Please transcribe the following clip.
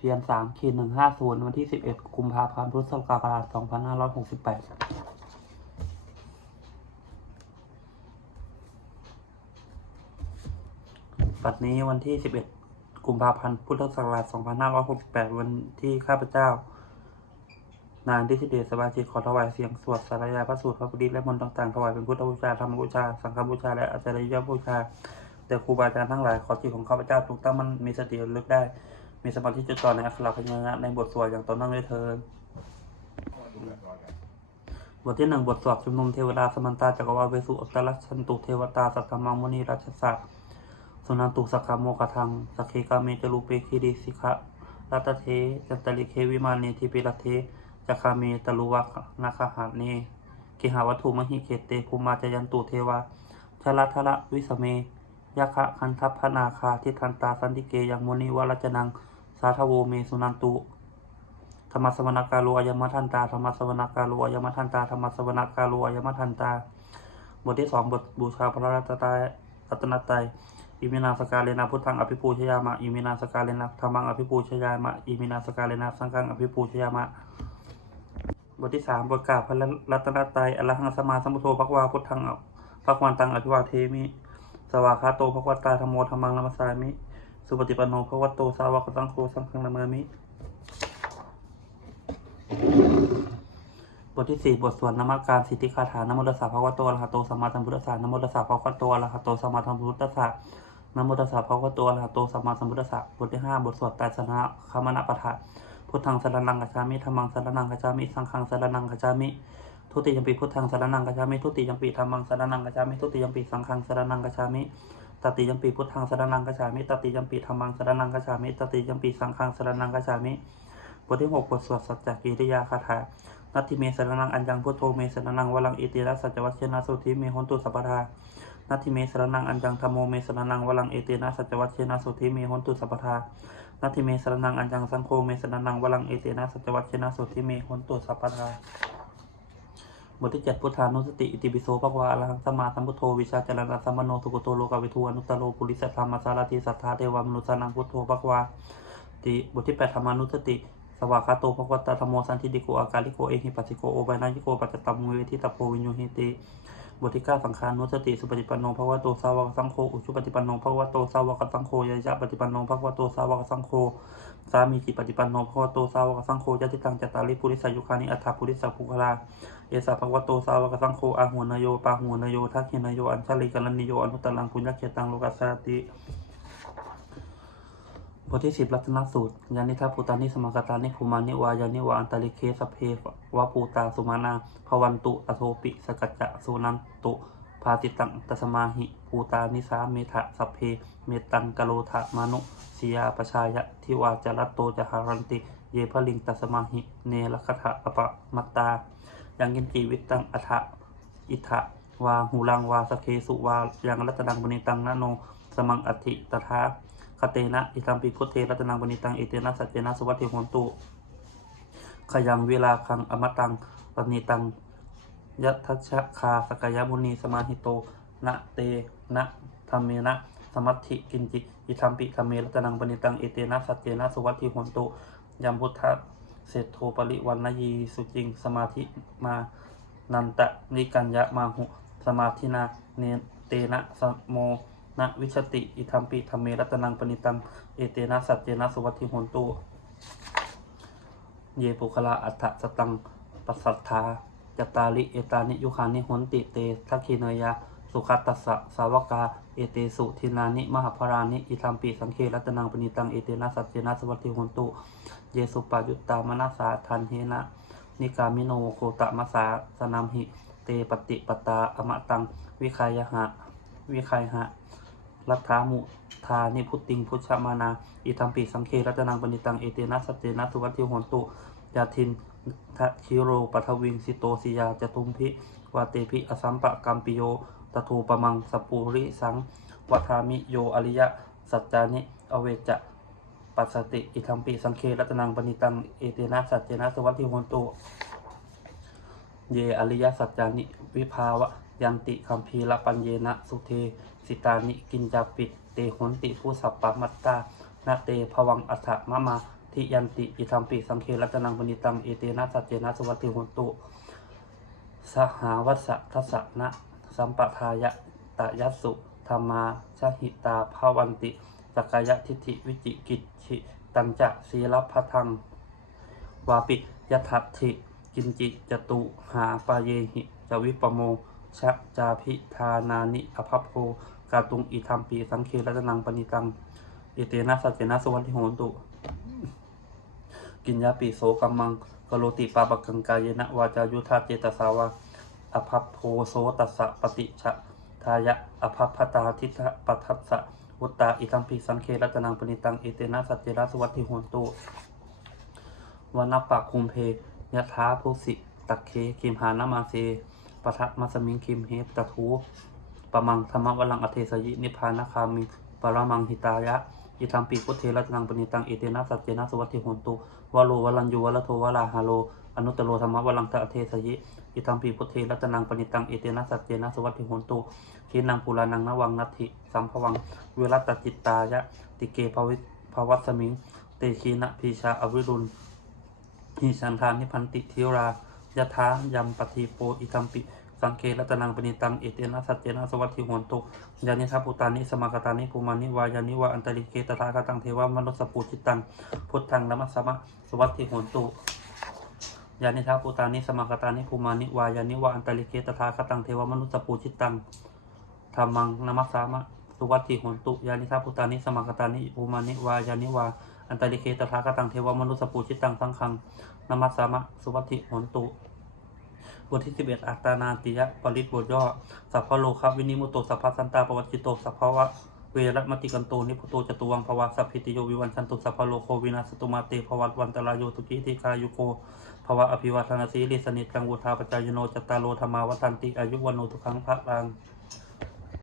พียนสามขีดหนึ่งห้าศูนย์วันที่สิบเอ็ดกุมภาพันธ์พุทธศักราชสองพันห้าร้อยหกสิบแปดปัจนี้วันที่สิบเอ็ดกุมภาพันธ์พุทธศักราชสองพันห้าร้อยหกสิบแปดวันที่ข้าพเจ้า นางทิสิเดชสบาจิตขอถวายเสียงสวดสารยาพระสูตรพระพุทธและมนต์ต่างๆถวายเป็นพุทธบูชาธรรมบูชา สังฆบูชาและอาจารย์ยบูชาแต่ครูบาอาจารย์ทั้งหลายขอจิตของข้าพเจ้าทุกตั้งมันมีสติระลึกได้ มีสมาธิจดจ่อในอักขระพยัญชนะในบทสวดอย่างต่อเนื่องด้วยเทินบทที่หนึ่งบทสวดชุมนุมเทวดาสมันตาจักรวาลเวสุอัตตลักชันตุเทวตาสัตตมังมุนีราชสักสุนันตุสักขโมกทังสักเคกาเมจรูปเปคิริสิกะรัตเทจันตลิเควิมานีทิปิรเทจักคาเมตลุวักนาคาหาเนกิหาวัตถุมหิเขตเตภูมาจยันตุเทวาชลัทละวิสเมยะคะคันทัพพนาคาทิทันตาสันติเกยังมุนีวรจนัง สาทโวเมสุนันตุธรรมสวนาการโลอายมทันตาธรรมสวนาการโลอายมทันตาธรรมสวนาการโลอายมทันตา บทที่สองบทบูชาพระรัตนตรัยรัตนตรัยอิมินาสกาเลนะพุทธังอภิปูชยามะอิมินาสกาเลนะธรรมังอภิปูชยามะอิมินาสกาเลนะสังฆังอภิปูชยามะ บทที่สามบทกล่าวพระรัตนตรัยอรหังสมาสัมพุทโธภควาพุทธังภควันตังอภิวาเทมิ สวากาโตภควตาธรรมโมธรรมังนัมสสามิ สุปฏิปันโนภควตโต สาวกสังโฆ สังฆังนามามิ บทที่สี่บทสวดนมัสการสิทธิคาถานโมตัสสะภะคะวะโตอระหะโตสัมมาสัมพุทธัสสะนโมตัสสะภะคะวะโตอระหะโตสัมมาสัมพุทธัสสะนโมตัสสะภะคะวะโตอระหะโตสัมมาสัมพุทธัสสะ บทที่ห้าบทสวดไตรสรณะคามนะปะทะพุทธังสรณังกัจามิธัมมังสรณังกัจามิ สังฆังสรณังกัจามิ ทุติยมปีพุทธังสรณังกัจามิ ทุติยมปีธัมมังสรณังกัจามิ ทุติยมปีสังฆังสรณังกัจามิ ตติยมปีพุทธังสรณังกัจฉามิตติยมปีธัมมังสรณังกัจฉามิตติยมปีสังฆังสรณังกัจฉามิบทที่หกบทสวดสัจจกิริยาคาถานัตถิเมสรณังอัญญังพุทโธเมสรณังวลังอิติระสัจวัชเชนะสุธิเมหนตุสัพพทานัตถิเมสรณังอัญญังธโมเมสรณังวลังเอเตนะสัจวัชเชนะสุธิเมหนตุสัพพทานัตถิเมสรณังอัญญังสังโฆเมสรณังวลังเอเตนะสัจวัชเชนะสุธิเมหนตุสัพพทา บทที่เจ็ดพุทธานุสติอิติปิโสภควาอรหังสัมมาสัมพุทโธวิชาจารณะสัมมโนสุกโตโลกาวิทูอนุตตโลปุริสธรรมสารติสัทธาเทวมนุสานังพุทโธภควาติบทที่แปดธรรมานุสติสวากาโตภควตาธโมสันทิติโกอาการิโกเอหิปัสสิโกโอบายนายิโกปัจจตัมมุเวทิตาโพวิญโยหิติ บทที่เก้าสังขารนุสติสุปฏิปันโนภควโตสาวกสังโฆอุชุปฏิปันโนภควโตสาวกสังโฆยายะปฏิปันโนภควโตสาวกสังโฆสามีจิปฏิปันโนภควโตสาวกสังโฆยะติตังจตาริปุริสายุคานิอัฏฐปุริสภูคลาเอสาภควโตสาวกสังโฆอาหัวนโยปาหัวนโยทักขินโยอัญชลิกัลนิโยอนุตตลังปุญญเขตังโลกัสสติ บทที่สิบรัตนสูตรยานิทัพภูตานิสมากตานิภูมานิวายานิวาอันตริเคสพเพวะภูตาสุมานาภวันตุอโทปิ สกัจจะสุนันตุภาติตังตัสมาหิภูตานิสาเมทะสัพเพ เมตังกโลทะมานุสียาปชายะทิวาจรัตโตจหารันติ เยพลิงตัสมาหิ เนลคทะอปะมัตตา ยังกินจีวิตังอัฐะอิทะวาหูรังวาสเคสุวายังรัตนังบณิตังนโนสมังอธิตถา คเตนะอิตัมปิพุเทรัตนังบณิตังเอเตนะสัจเจนะสุวัติโหตุขยังเวลาคังอมตังปณิตังยัตชะคาสกายมุนีสมาหิโตนะเตนะธรรมเมนะสมัติกินจิอิทัมปิธรรมเมรัตนังบณิตังเอเตนะสัจเจนะสุวัติโหตุยัมพุทธะเศรษโทปริวันนยีสุจิงสมาธิมานันตะนิกัญญะมาหุสมาธินาเนเตนะสโม นะวิชติ อิทัมปิธรรมเมรัตนังปณิตัง เอเตนะสัจเจนะสวัติโหนตุเยปุคละอัฏฐสตังปัสสัทธาจตาริเอตานิยุคานิหนติเตทักขิเนยะ สุขัตตัสสะสาวกา เอเตสุทินานิมหาภรานิอิทัมปิสังเครัตนังปณิตังเอเตนะสัจเจนะสวัติโหนตุ เยสุปายุตตามนาสาทันเฮนะนิกามิโนโคตะมะสาสนามหิ เตปฏิปตาอมะตัง วิคายหะ วิคายหะ รัฐามุทานิพุตติงพุชมานา อิทัมปิสังเครัตนังปณิตัง เอเตนะสัจเจนะสุวัติโหนตุยาทินทะคิโรปัทวิงสิโตสิยาจตุมพิวาเตพิอสัมปะกัมปิโยตทูปมังสปุริสังวัฏามิโยอริยะ สัจจานิ อเวจะปัสสติ อิทัมปิสังเครัตนังปณิตัง เอเตนะสัจเจนะสวัสดิโหนตุเยอริยสัจจานิ วิภาวะ ยันติคัมภีละปัญเยนะสุเทสิตานิกินจาปิเตหนติผู้สัพปะมัตตานาเตภวังอัฏฐมะมาทิยันติอิทัมปิสังเครัตนังปณิตังเอเตนะสัจเจนะสวัตติโหนตุสหาวัสสะทัสสะนะสัมปทายะตะยัสุธรรมาชหิตาภาวันติสกายะทิฏฐิวิจิกิจฉิตัญจะศีลพทังวาปิยทัตถิกินจิจตุหาปาเยหิจวิปโม ชะจาพิธานานิอภัพโพกาตุงอิทัมปีสังเครัตนังปณิตังอิเตนะสัจเจนะสวัสดิโหนตุ กินยาปีโสกัมมังกโลติปาปกังกายนะวาจายุทธาเจตสาวาอภัพโพโสตัสสะปฏิชะทายะอภัพพตาทิทะปัทัสสะวุตตาอิทัมปีสังเครัตนังปณิตังเอเตนะสัจเจนะสวัสดิโหนตุวันปะคุมเพยะท้าภูสิตักเคคิมหานามาเซ ปะทะมัสมิงคิมเฮตะทูปะมังธรรมวลังอเทสยิ นิพพานาคามิปรมังหิตายะอิทัมปีพุทเทรัตนังปณิตัง เอเตนะสัจเจนะสวัสดิโหนตุวโลวลัญยูวลโทวลาฮาโล อนุตโรธรรมวลังตะอเทสยิอิทัมปีพุทเทรัตนังปณิตัง เอเตนะสัจเจนะสวัสดิโหนตุขีนังปุรานังนวังนัตถิสัมภวัง เวรัตตจิตตายะ ติเกภวิภวัสมิง เตคีนะพีชาอวิรุณหิชันทานิพันติทิรา ยะทายัมปฏิโปอิตัมปิ สังเครัตนังปณิตัง เอเตนะสัจเจนะสวัสดิโหนตุยานิทัพปุตานิสมากตานิภูมานิวายานิวาอันตริเกตตากตังเทวามนุสสปูจิตัง พุทธังนัมสสมะสวัสดิโหนตุยานิทัพปุตานิสมากตานิภูมานิวายานิวาอันตริเกตตากตังเทวามนุสสปูจิตังธรรมังนัมสสมะสุวัตถิโหนตุยานิทัพปุตานิสมากตานิภูมานิวายานิวา อันตริเกตตากตังเทวมนุสปูจิตังสังฆังนมัสสามะสุวัติหนตุบทที่สิบเอ็ดอัตานาติยะปริตบทย่อ สัพพะโลควินิมุตโต สัพพสันตาปวัจิโต สัพพะวะเวรมติกันโต นิพุโตจตุวังภวะสัพพิติโยวิวันชันตุ สัพพะโลโควินาสตุมาเตภวัตวันตรายโยตุกิติคายุโกภวะอภิวัฒนาสีลิสนิจังวุธาปจายโนจตารโลธรรมาวัตันติอายุวันโนทุกขังพระลัง